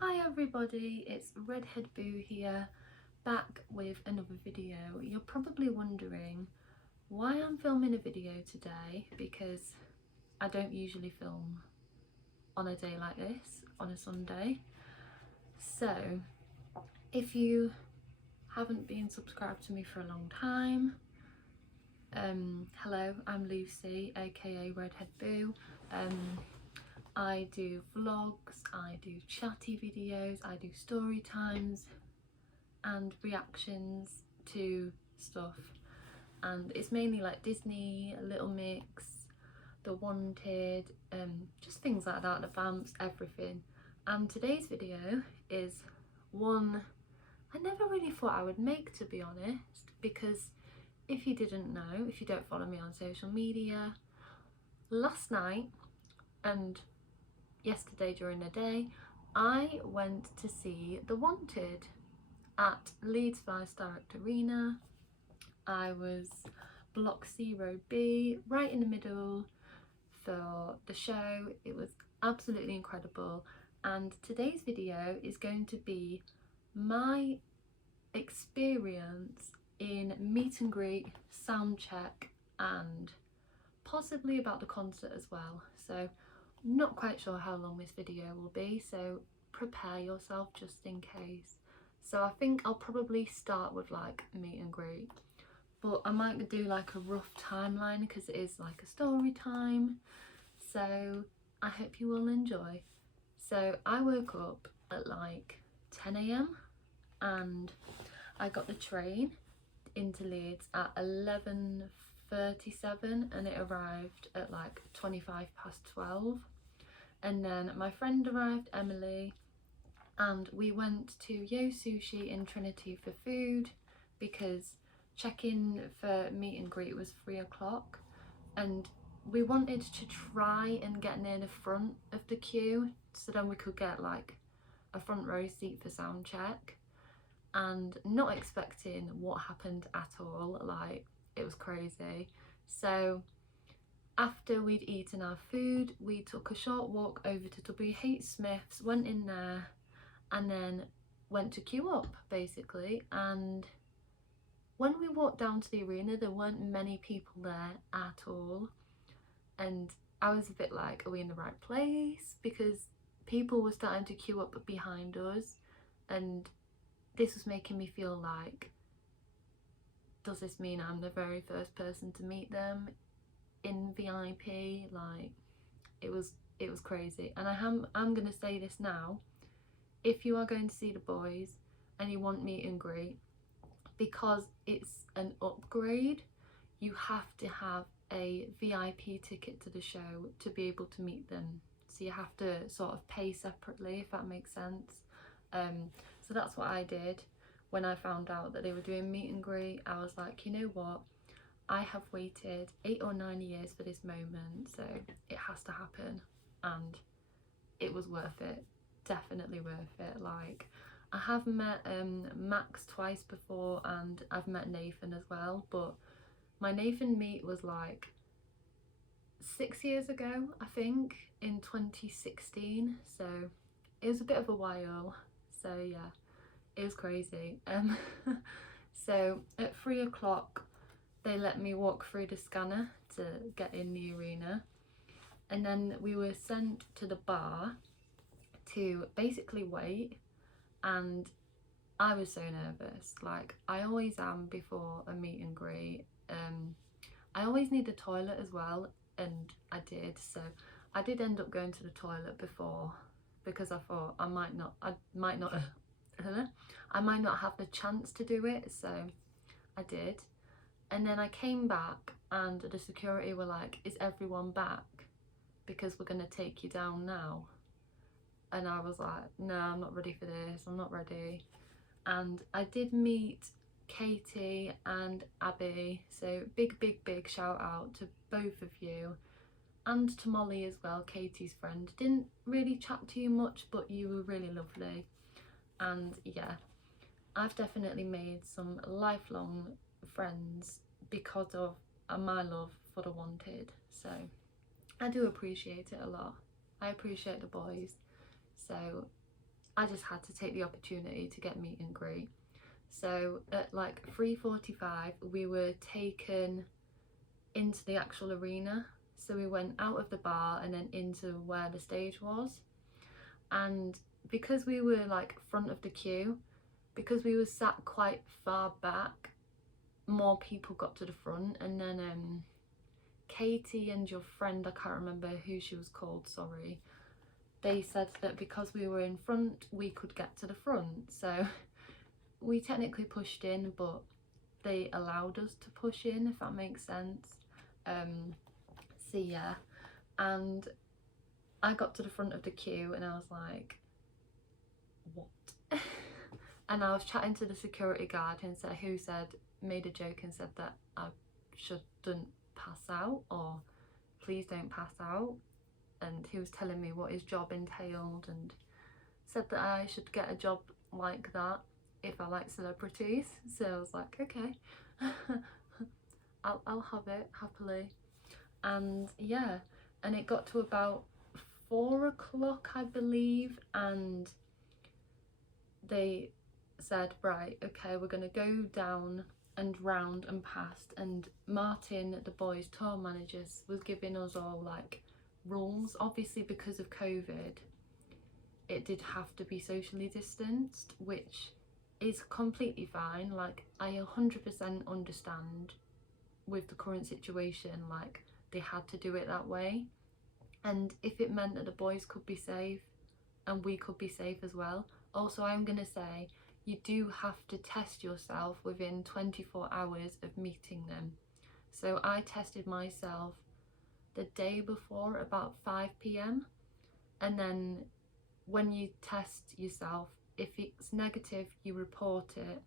Hi everybody, it's Redhead Boo here, back with another video. You're probably wondering why I'm filming a video today, because I don't usually film on a day like this, on a Sunday. So if you haven't been subscribed to me for a long time, hello, I'm Lucy, aka Redhead Boo. I do vlogs, I do chatty videos, I do story times and reactions to stuff, and it's mainly like Disney, Little Mix, The Wanted, just things like that, the Vamps, everything. And today's video is one I never really thought I would make, to be honest, because if you didn't know, if you don't follow me on social media, last night and yesterday during the day I went to see The Wanted at Leeds Vice Direct Arena. I was block 0B, right in the middle for the show. It was absolutely incredible, and today's video is going to be my experience in meet and greet, sound check, and possibly about the concert as well. So I'm not quite sure how long this video will be, so prepare yourself just in case. So I think I'll probably start with like meet and greet, but I might do like a rough timeline because it is like a story time. So I hope you will enjoy. So I woke up at like 10 AM and I got the train into Leeds at 11:37 and it arrived at like 12:25. And then my friend arrived, Emily, and we went to Yo Sushi in Trinity for food because check-in for meet and greet was 3 o'clock, and we wanted to try and get near the front of the queue so then we could get like a front row seat for sound check, and not expecting what happened at all. Like, it was crazy. So after we'd eaten our food, we took a short walk over to WH Smith's, went in there, and then went to queue up basically. And when we walked down to the arena, there weren't many people there at all, and I was a bit like, are we in the right place? Because people were starting to queue up behind us, and this was making me feel like, does this mean I'm the very first person to meet them in VIP? Like, it was crazy. And I'm gonna say this now: if you are going to see the boys and you want meet and greet, because it's an upgrade, you have to have a VIP ticket to the show to be able to meet them. So you have to sort of pay separately, if that makes sense. So that's what I did. When I found out that they were doing meet and greet, I was like, you know what, I have waited 8 or 9 years for this moment, so it has to happen. And it was worth it, definitely worth it. Like, I have met Max twice before, and I've met Nathan as well, but my Nathan meet was like 6 years ago, I think, in 2016, so it was a bit of a while. So yeah, it was crazy. So at 3 o'clock they let me walk through the scanner to get in the arena, and then we were sent to the bar to basically wait. And I was so nervous, like I always am before a meet and greet. I always need a toilet as well, and I did. So I did end up going to the toilet before, because I thought I might not have the chance to do it, so I did. And then I came back and the security were like, is everyone back? Because we're going to take you down now. And I was like, no, I'm not ready for this, I'm not ready. And I did meet Katie and Abby, so big shout out to both of you, and to Molly as well, Katie's friend. Didn't really chat to you much, but you were really lovely. And yeah, I've definitely made some lifelong friends because of my love for The Wanted, so I do appreciate it a lot. I appreciate the boys, so I just had to take the opportunity to get meet and greet. So at like 3:45 we were taken into the actual arena. So we went out of the bar and then into where the stage was. And because we were like front of the queue, because we were sat quite far back, more people got to the front. And then Katie and your friend, I can't remember who she was called, sorry, they said that because we were in front we could get to the front. So we technically pushed in, but they allowed us to push in, if that makes sense. So yeah, and I got to the front of the queue and I was like, what? And I was chatting to the security guard and made a joke and said that I shouldn't pass out, or please don't pass out. And he was telling me what his job entailed and said that I should get a job like that if I like celebrities. So I was like, okay, I'll have it happily. And yeah, and it got to about 4 o'clock, I believe, and they said, right, okay, we're gonna go down and round and past. And Martin, the boys' tour managers, was giving us all like rules. Obviously because of COVID it did have to be socially distanced, which is completely fine. Like I 100% understand with the current situation, like they had to do it that way. And if it meant that the boys could be safe and we could be safe as well. Also, I'm gonna say you do have to test yourself within 24 hours of meeting them. So I tested myself the day before about 5 p.m. and then when you test yourself, if it's negative you report it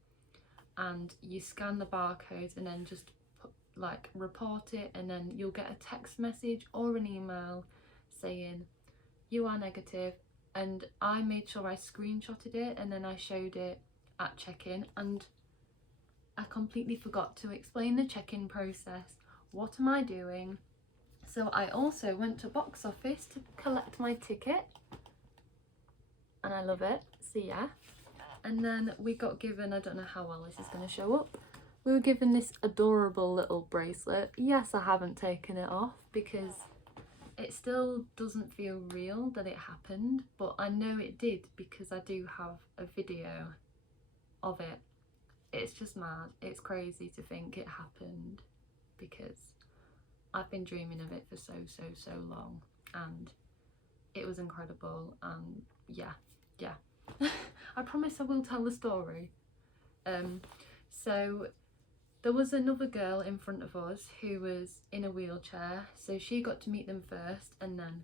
and you scan the barcode and then just report it, and then you'll get a text message or an email saying you are negative. And I made sure I screenshotted it and then I showed it at check-in, and I completely forgot to explain the check-in process. What am I doing? So I also went to box office to collect my ticket, and I love it, so yeah. And then we got given, I don't know how well this is going to show up, we were given this adorable little bracelet. Yes, I haven't taken it off because it still doesn't feel real that it happened, but I know it did because I do have a video of it. It's just mad. It's crazy to think it happened because I've been dreaming of it for so long, and it was incredible. And yeah I promise I will tell the story. So there was another girl in front of us who was in a wheelchair, so she got to meet them first, and then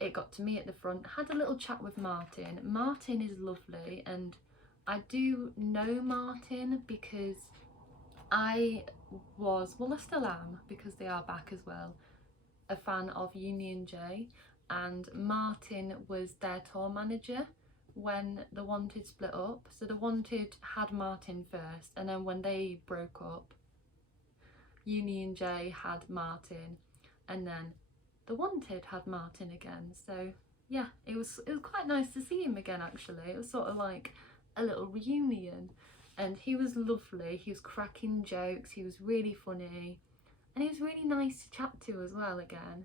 it got to me at the front. Had a little chat with Martin. Martin is lovely, and I do know Martin because I still am, because they are back as well, a fan of Union J, and Martin was their tour manager when the Wanted split up. So the Wanted had Martin first, and then when they broke up, Union J had Martin, and then the Wanted had Martin again. So yeah, it was quite nice to see him again actually. It was sort of like a little reunion, and he was lovely. He was cracking jokes, he was really funny, and he was really nice to chat to as well again.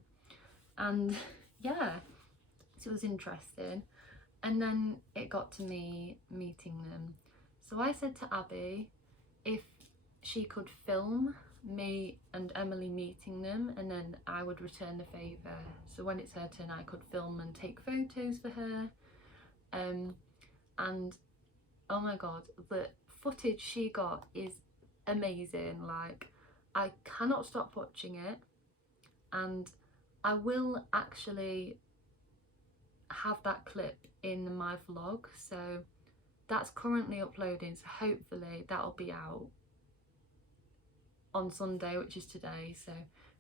And yeah, so it was interesting. And then it got to me meeting them. So I said to Abby if she could film me and Emily meeting them, and then I would return the favour. So when it's her turn I could film and take photos for her. And oh my god, the footage she got is amazing. Like, I cannot stop watching it, and I will actually have that clip in my vlog, so that's currently uploading, so hopefully that'll be out on Sunday, which is today. So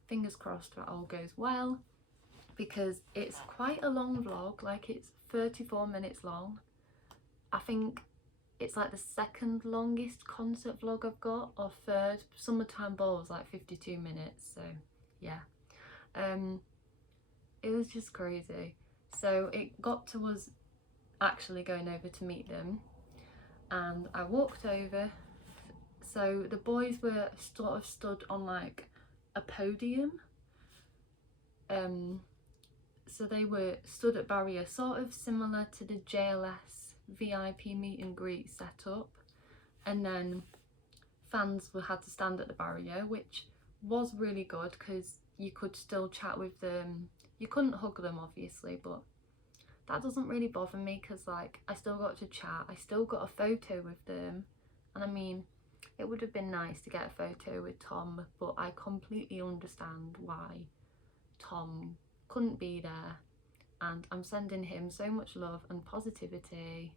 fingers crossed that all goes well, because it's quite a long vlog. Like, it's 34 minutes long. I think it's like the second longest concert vlog I've got, or third. Summertime Ball was like 52 minutes, so yeah. It was just crazy. So it got to us actually going over to meet them, and I walked over. So the boys were sort of stood on like a podium, so they were stood at barrier, sort of similar to the JLS VIP meet and greet setup, and then fans had to stand at the barrier, which was really good because you could still chat with them. You couldn't hug them obviously, but that doesn't really bother me because like I still got to chat, I still got a photo with them. And I mean, it would have been nice to get a photo with Tom, but I completely understand why Tom couldn't be there, and I'm sending him so much love and positivity,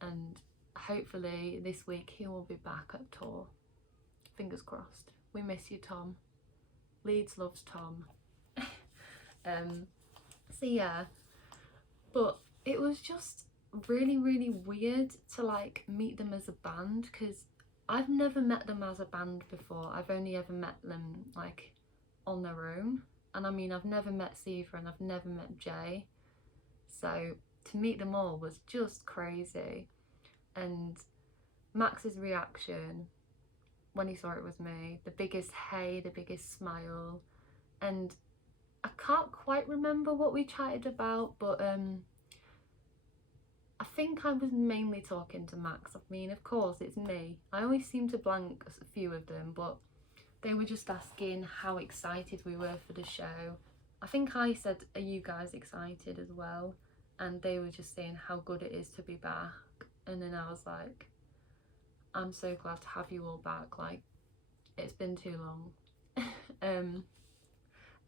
and hopefully this week he will be back at tour. Fingers crossed. We miss you, Tom. Leeds loves Tom. So yeah, but it was just really weird to like meet them as a band, because I've never met them as a band before. I've only ever met them like on their own, and I mean, I've never met Siva and I've never met Jay, so to meet them all was just crazy. And Max's reaction when he saw it was me, the biggest hey, the biggest smile, and I can't quite remember what we chatted about, but I think I was mainly talking to Max. I mean, of course it's me, I always seem to blank a few of them, but they were just asking how excited we were for the show. I think I said, are you guys excited as well? And they were just saying how good it is to be back. And then I was like, I'm so glad to have you all back, like it's been too long.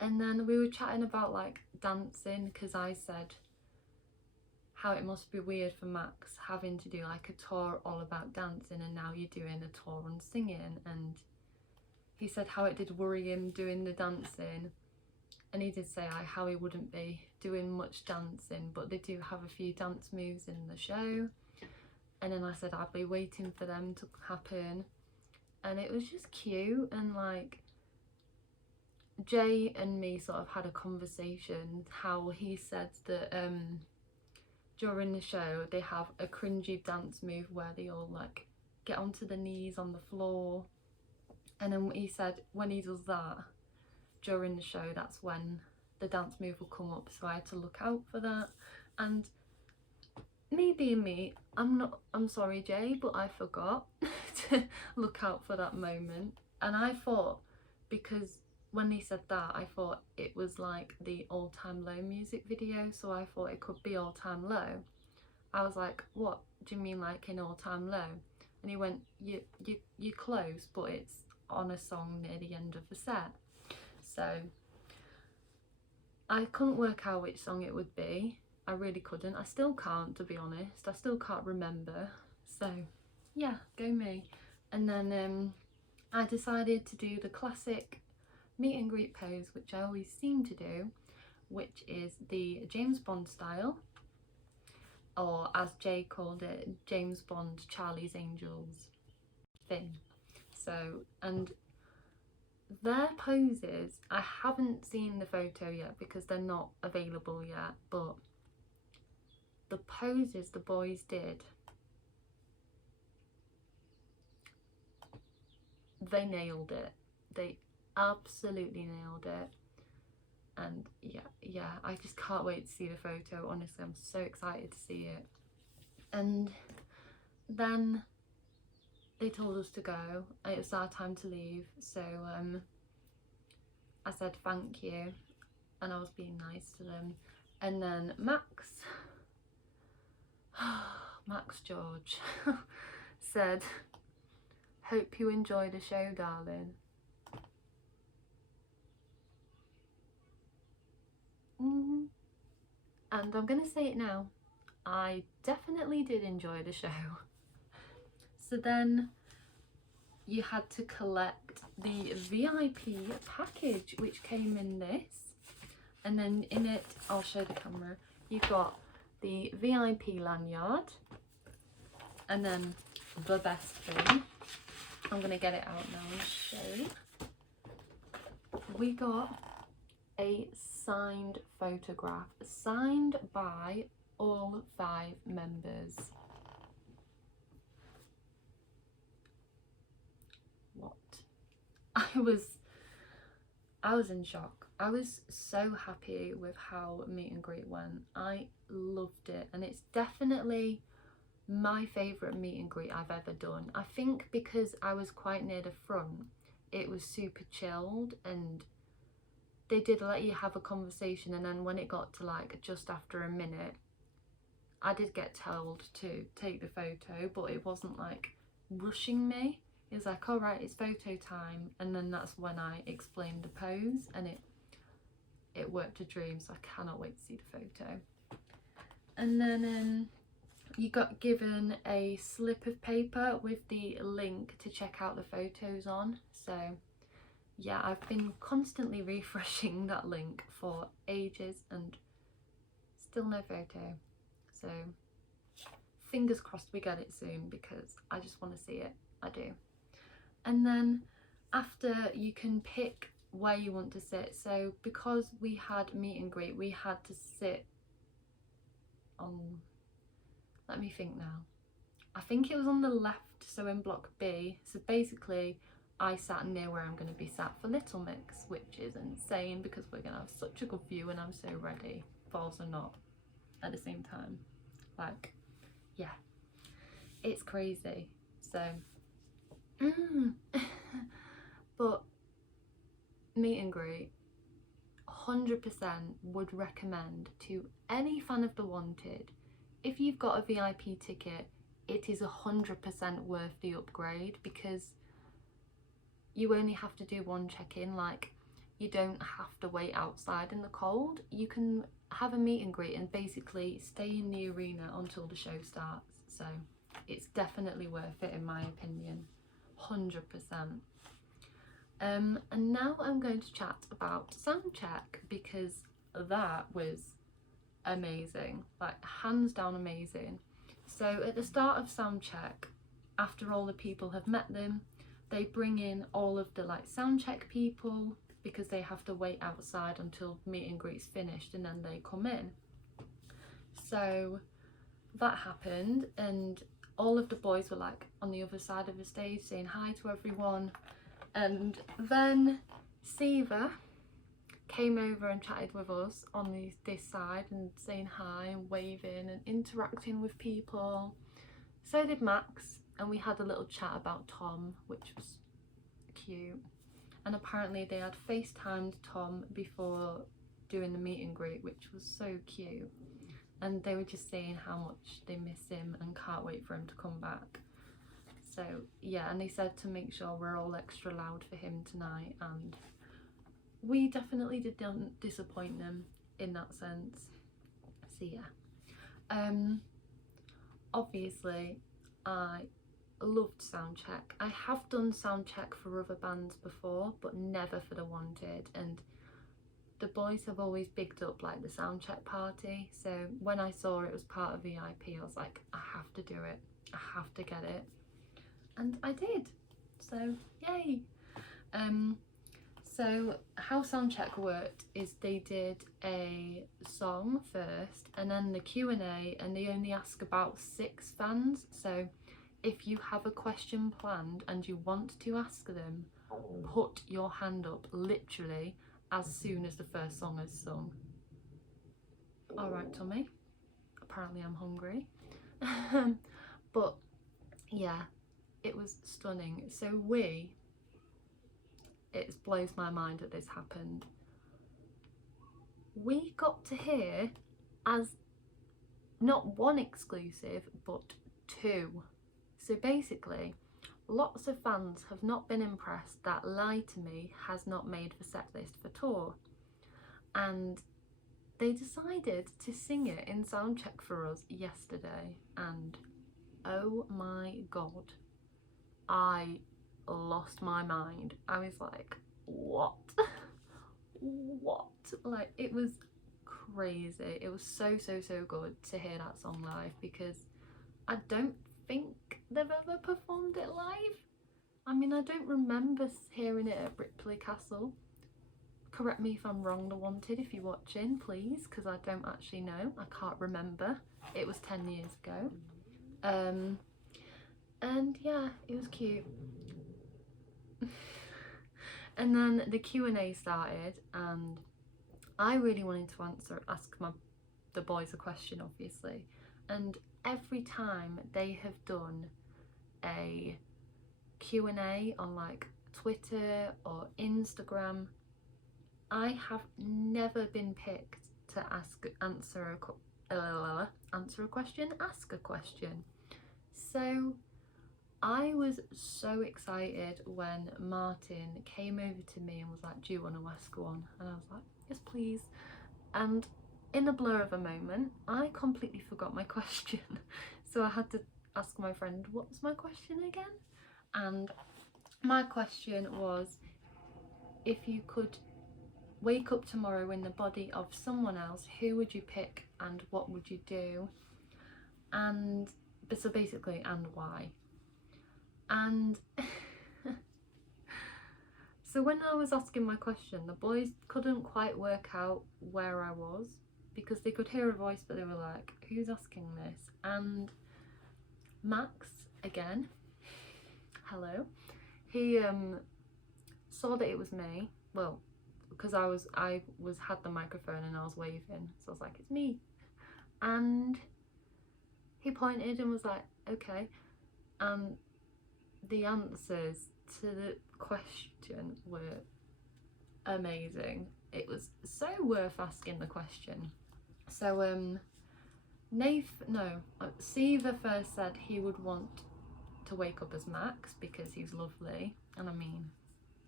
And then we were chatting about like dancing, because I said how it must be weird for Max having to do like a tour all about dancing, and now you're doing a tour on singing. And he said how it did worry him doing the dancing, and he did say how he wouldn't be doing much dancing, but they do have a few dance moves in the show. And then I said I'd be waiting for them to happen, and it was just cute. And like Jay and me sort of had a conversation, how he said that during the show they have a cringy dance move where they all like get onto their knees on the floor, and then he said when he does that during the show, that's when the dance move will come up, so I had to look out for that. And me being me, I'm sorry Jay, but I forgot to look out for that moment. And I thought, because when he said that, I thought it was like the All Time Low music video, so I thought it could be All Time Low. I was like, what do you mean like in All Time Low? And he went, you're close, but it's on a song near the end of the set. So I couldn't work out which song it would be. I really couldn't. I still can't, to be honest. I still can't remember. So yeah, go me. And then I decided to do the classic meet and greet pose, which I always seem to do, which is the James Bond style, or as Jay called it, James Bond Charlie's Angels thing. So, and their poses, I haven't seen the photo yet because they're not available yet, but the poses the boys did, they nailed it. They absolutely nailed it. And yeah, I just can't wait to see the photo. Honestly, I'm so excited to see it. And then they told us to go. It was our time to leave, so I said thank you, and I was being nice to them. And then Max George said, hope you enjoy the show, darling. And I'm gonna say it now, I definitely did enjoy the show. So then you had to collect the VIP package, which came in this, and then in it, I'll show the camera, you got the VIP lanyard, and then the best thing, I'm gonna get it out now and show. We got a signed photograph, signed by all 5 members. What? I was in shock. I was so happy with how meet and greet went. I loved it, and it's definitely my favourite meet and greet I've ever done. I think because I was quite near the front, it was super chilled, and they did let you have a conversation, and then when it got to like just after a minute, I did get told to take the photo, but it wasn't like rushing me. It was like, all right, it's photo time, and then that's when I explained the pose, and it worked a dream, so I cannot wait to see the photo. And then you got given a slip of paper with the link to check out the photos on. So yeah, I've been constantly refreshing that link for ages and still no photo. So fingers crossed we get it soon, because I just want to see it. I do. And then after, you can pick where you want to sit. So because we had meet and greet, we had to sit on, let me think now, I think it was on the left, so in block B. So basically I sat near where I'm going to be sat for Little Mix, which is insane because we're going to have such a good view, and I'm so ready, but also not at the same time. Like, yeah, it's crazy. So but meet and greet, 100% would recommend to any fan of The Wanted. If you've got a VIP ticket, it is 100% worth the upgrade, because you only have to do one check-in. Like, you don't have to wait outside in the cold. You can have a meet and greet and basically stay in the arena until the show starts. So it's definitely worth it in my opinion, 100%. And now I'm going to chat about sound check, because that was amazing, like hands down amazing. So at the start of sound check, after all the people have met them, they bring in all of the like sound check people, because they have to wait outside until meet and greet's finished, and then they come in. So that happened, and all of the boys were like on the other side of the stage saying hi to everyone. And then Siva came over and chatted with us on this side and saying hi and waving and interacting with people. So did Max, and we had a little chat about Tom, which was cute. And apparently they had FaceTimed Tom before doing the meet and greet, which was so cute. And they were just saying how much they miss him and can't wait for him to come back. So yeah, and they said to make sure we're all extra loud for him tonight, and we definitely didn't disappoint them in that sense. So yeah, obviously I loved soundcheck. I have done soundcheck for other bands before, but never for The Wanted, and the boys have always bigged up like the soundcheck party. So when I saw it was part of VIP, I was like, I have to do it, I have to get it. And I did, so yay. So how soundcheck worked is they did a song first and then the Q&A, and they only ask about 6 fans. So if you have a question planned and you want to ask them, put your hand up literally as soon as the first song is sung. Alright, Tommy, apparently I'm hungry. But yeah, it was stunning. So it blows my mind that this happened. We got to hear as not one exclusive, but 2. So basically, lots of fans have not been impressed that Lie to Me has not made the set list for tour. And they decided to sing it in soundcheck for us yesterday, and oh my god, I lost my mind. I was like, what? What? Like, it was crazy. It was so good to hear that song live, because I don't think they've ever performed it live. I mean, I don't remember hearing it at Ripley Castle. correct me if I'm wrong, The Wanted, if you're watching, please, because I don't actually know. I can't remember. It was 10 years ago. And yeah, it was cute. And then the Q&A started, and I really wanted to ask the boys a question, obviously. And every time they have done a Q&A on like Twitter or Instagram, I have never been picked to answer a question. So I was so excited when Martin came over to me and was like, do you want to ask one? And I was like, yes please. And in a blur of a moment, I completely forgot my question. So I had to ask my friend, what was my question again? And my question was, if you could wake up tomorrow in the body of someone else, who would you pick and what would you do? And so basically, and why? And so when I was asking my question, the boys couldn't quite work out where I was, because they could hear a voice but they were like, who's asking this? And Max, again, hello, he saw that it was me, well, because I had the microphone and I was waving, so I was like, it's me. And he pointed and was like, okay. And the answers to the question were amazing. It was so worth asking the question. So Siva first said he would want to wake up as Max because he's lovely, and I mean,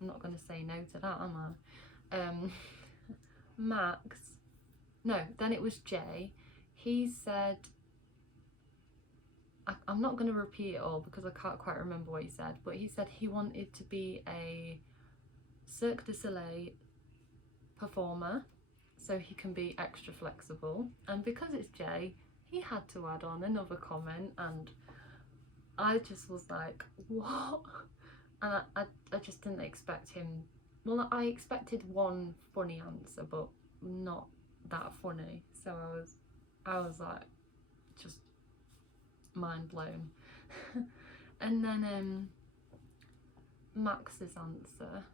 I'm not going to say no to that, am I? Max, no, then it was Jay. He said, I'm not going to repeat it all because I can't quite remember what he said, but he said he wanted to be a Cirque du Soleil performer so he can be extra flexible. And because it's Jay, he had to add on another comment, and I just was like, what? And I just didn't expect him. Well, I expected one funny answer, but not that funny. So I was like, just mind blown. And then Max's answer,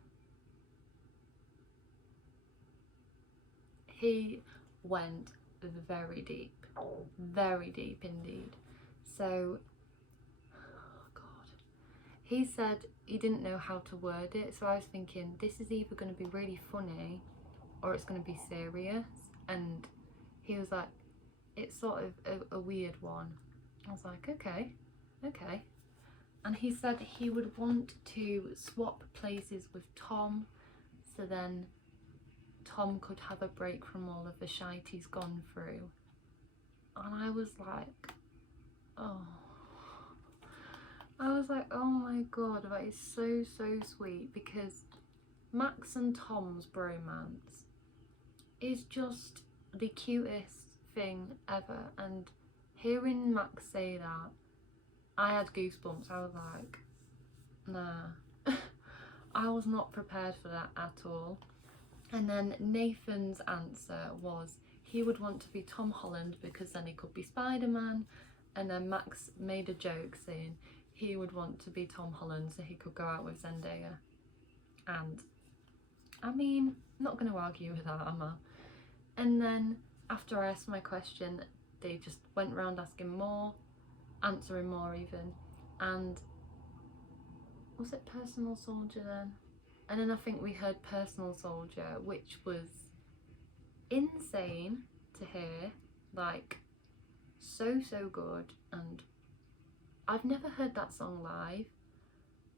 he went very deep indeed. So, oh God, he said he didn't know how to word it, so I was thinking this is either going to be really funny or it's going to be serious, and he was like, it's sort of a weird one. I was like, okay. And he said he would want to swap places with Tom, so then Tom could have a break from all of the shite he's gone through. And I was like, oh. I was like, oh my God, that is so sweet, because Max and Tom's bromance is just the cutest thing ever. And hearing Max say that, I had goosebumps. I was like, nah. I was not prepared for that at all. And then Nathan's answer was he would want to be Tom Holland because then he could be Spider-Man. And then Max made a joke saying he would want to be Tom Holland so he could go out with Zendaya. And I mean, I'm not going to argue with that, am I? And then after I asked my question, they just went around asking more, answering more even. And was it Personal Soldier then? And then I think we heard Personal Soldier, which was insane to hear, like so good. And I've never heard that song live,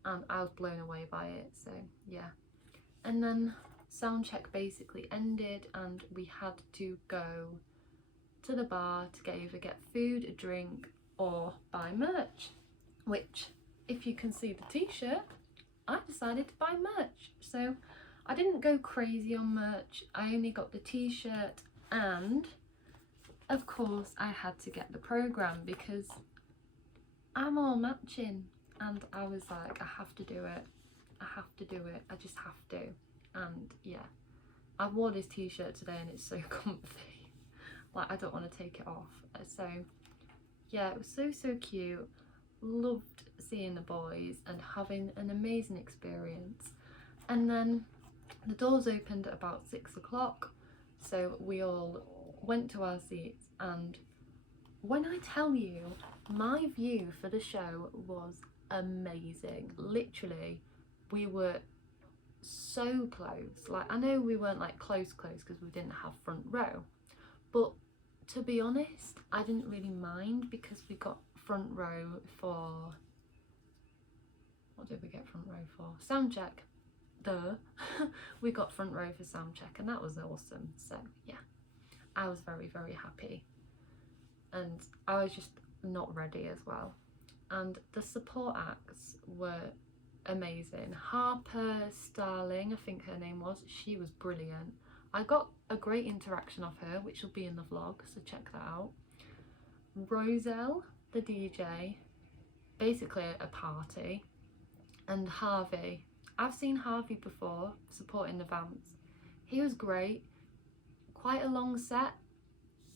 and I was blown away by it, so yeah. And then sound check basically ended, and we had to go to the bar to either get food, a drink, or buy merch, which, if you can see the t-shirt, I decided to buy merch. So I didn't go crazy on merch, I only got the t-shirt, and of course I had to get the programme because I'm all matching, and I was like, I have to do it, I just have to. And yeah, I've worn his t-shirt today and it's so comfy. Like, I don't want to take it off. So yeah, it was so cute. Loved seeing the boys and having an amazing experience. And then the doors opened at about 6 o'clock, so we all went to our seats, and when I tell you, my view for the show was amazing. Literally, we were so close. Like, I know we weren't like close because we didn't have front row, but to be honest, I didn't really mind because we got front row for, what did we get front row for? Sound check. Duh. We got front row for sound check, and that was awesome. So yeah, I was very happy, and I was just not ready as well. And the support acts were amazing. Harper Starling, I think her name was, she was brilliant. I got a great interaction of her, which will be in the vlog, so check that out. Roselle, the DJ, basically a party. And Harvey, I've seen Harvey before supporting the Vamps. He was great. Quite a long set,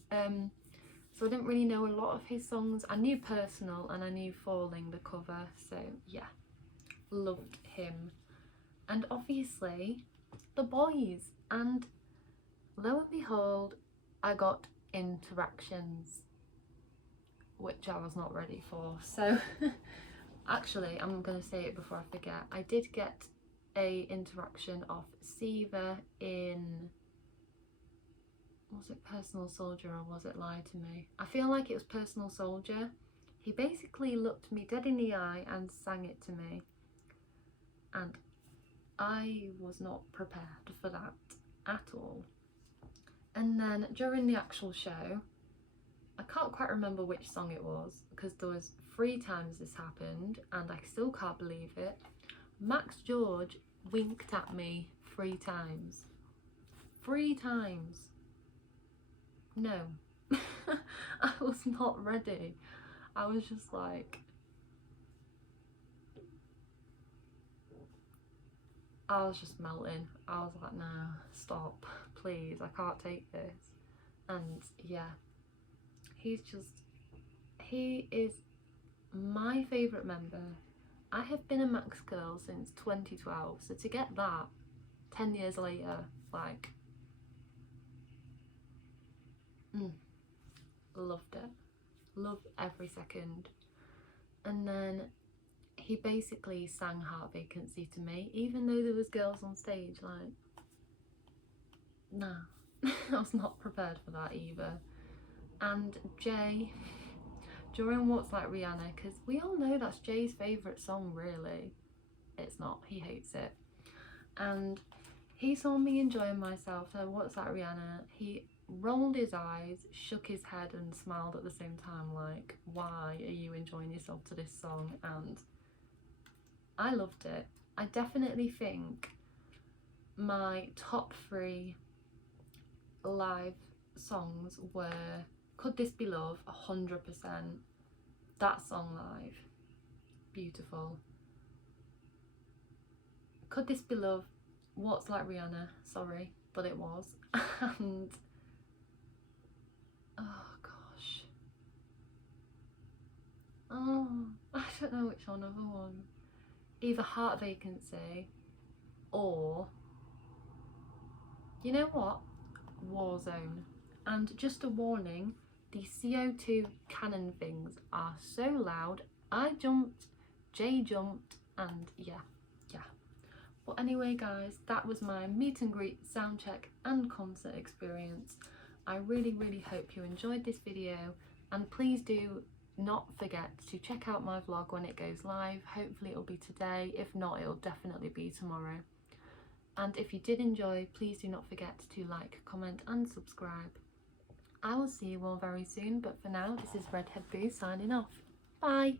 so I didn't really know a lot of his songs. I knew Personal and I knew Falling, the cover, so yeah, loved him. And obviously the boys, and lo and behold, I got interactions, which I was not ready for. So actually, I'm gonna say it before I forget, I did get a interaction of Siva in, was it Personal Soldier or was it Lie to Me? I feel like it was Personal Soldier. He basically looked me dead in the eye and sang it to me, and I was not prepared for that at all. And then during the actual show, I can't quite remember which song it was because there was 3 times this happened and I still can't believe it. Max George winked at me 3 times. 3 times. No. I was not ready. I was just like, I was just melting. I was like, no, stop, please, I can't take this. And yeah, he is my favourite member. I have been a Max girl since 2012, so to get that 10 years later, like, loved it. Loved every second. And then he basically sang Heart Vacancy to me, even though there was girls on stage. Like, nah. I was not prepared for that either. And Jay, during What's Like Rihanna, because we all know that's Jay's favourite song, really. It's not, he hates it. And he saw me enjoying myself, so What's Like Rihanna, he rolled his eyes, shook his head and smiled at the same time, like, why are you enjoying yourself to this song? And I loved it. I definitely think my top 3 live songs were Could This Be Love, 100%. That song live, beautiful. Could This Be Love, What's Like Rihanna, sorry, but it was. And oh gosh, oh, I don't know which other one. Either Heart Vacancy or, you know what, Warzone. And just a warning, the CO2 cannon things are so loud. I jumped, Jay jumped, and yeah. But anyway guys, that was my meet and greet, sound check and concert experience. I really hope you enjoyed this video, and please do not forget to check out my vlog when it goes live. Hopefully it'll be today, if not it'll definitely be tomorrow. And if you did enjoy, please do not forget to like, comment and subscribe. I will see you all very soon, but for now this is Redhead Boo signing off. Bye!